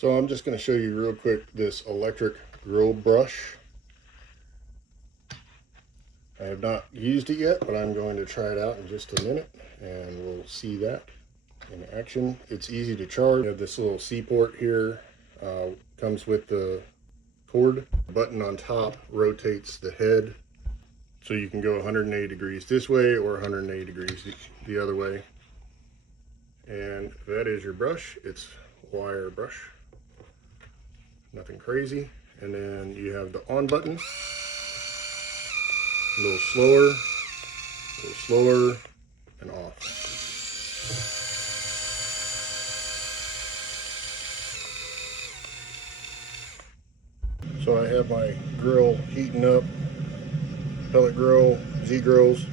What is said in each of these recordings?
So I'm just going to show you real quick this electric grill brush. I have not used it yet, but I'm going to try it out in just a minute and we'll see that in action. It's easy to charge. You have this little C port here, comes with the cord. The button on top rotates the head so you can go 180 degrees this way or 180 degrees the other way. And that is your brush. It's wire brush, nothing crazy. And then you have the on button, a little slower, and off. So I have my grill heating up, pellet grill, Z grills.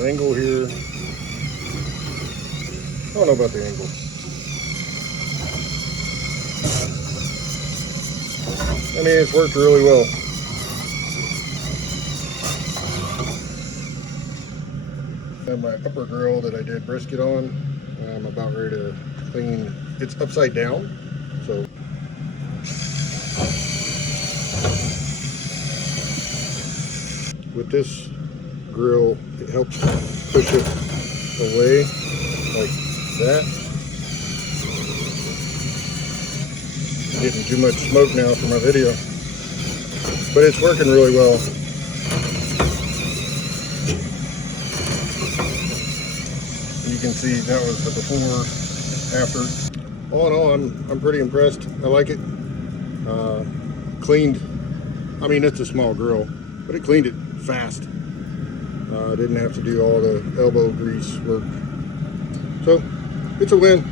Angle here. I don't know about the angle. I mean, it's worked really well. I have my upper grill that I did brisket on. I'm about ready to clean. It's upside down, so with this grill, it helps push it away like that. I'm getting too much smoke now for my video, but it's working really well. You can see that was the before, after. All in all, I'm pretty impressed. I like it. Cleaned. I mean, it's a small grill, but it cleaned it fast. Didn't have to do all the elbow grease work. So it's a win.